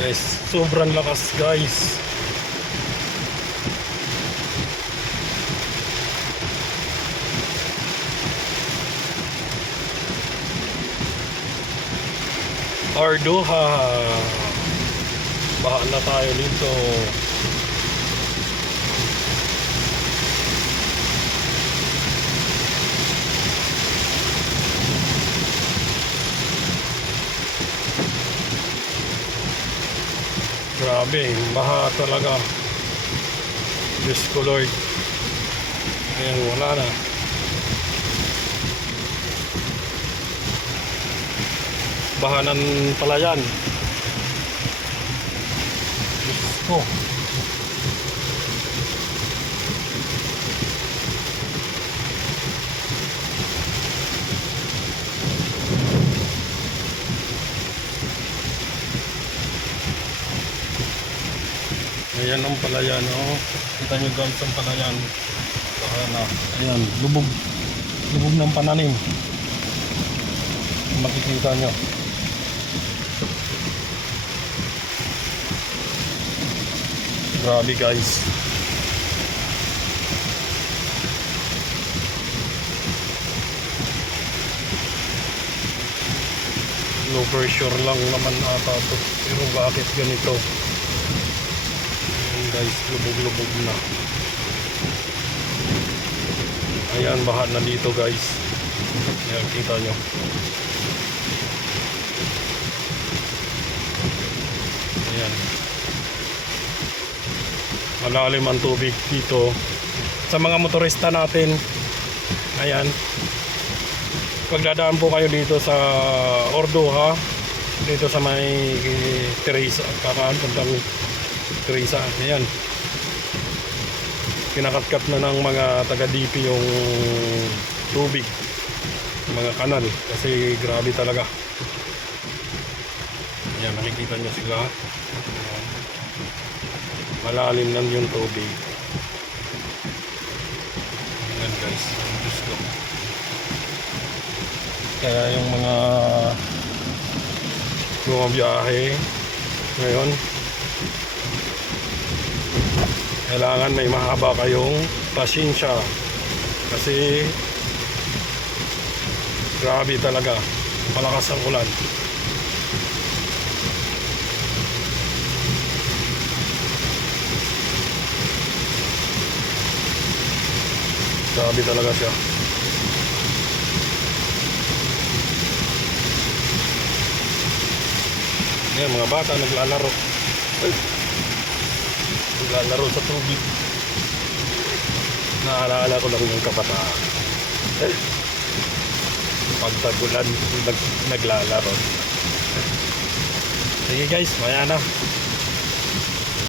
Guys, sobrang lakas guys. Ardoha. Bahala tayo dito. Grabe, baha talaga. Diyos ko Lord. Ayan, wala na. Bahanan pala yan. Diyos ko. Ayan ang palayan, oh. Kita nyo guys ang palayan. Baka na, ayan, lubog. Lubog ng pananim. Makikita nyo. Grabe guys. Low pressure lang naman ata to. Pero bakit ganito? Guys, lubog-lubog na. Ayan, baha na dito guys. Ayan, kita nyo. Ayan. Malalim ang tubig dito. Sa mga motorista natin, ayan. Pagdadaan po kayo dito sa Ardoha, dito sa may Teresa, kakaan, puntang Teresa, ayan. Kinakatkat na ng mga taga-DP yung tubig, mga kanal, kasi grabe talaga. Ayan, nakikita nyo sila. Ayan. Malalim lang yung tubig. Ayan guys, Diyos ko. Kaya yung mga bumabiyahe ngayon, kailangan may mahaba kayong pasensya kasi grabe talaga, malakas ang ulan. Grabe talaga siya. Yan, mga bata naglalaro. Ay, naglalaro sa tubig. Naalala ko lang yung kabataan. Pagtagulan, naglalaro. Sige guys, maya na.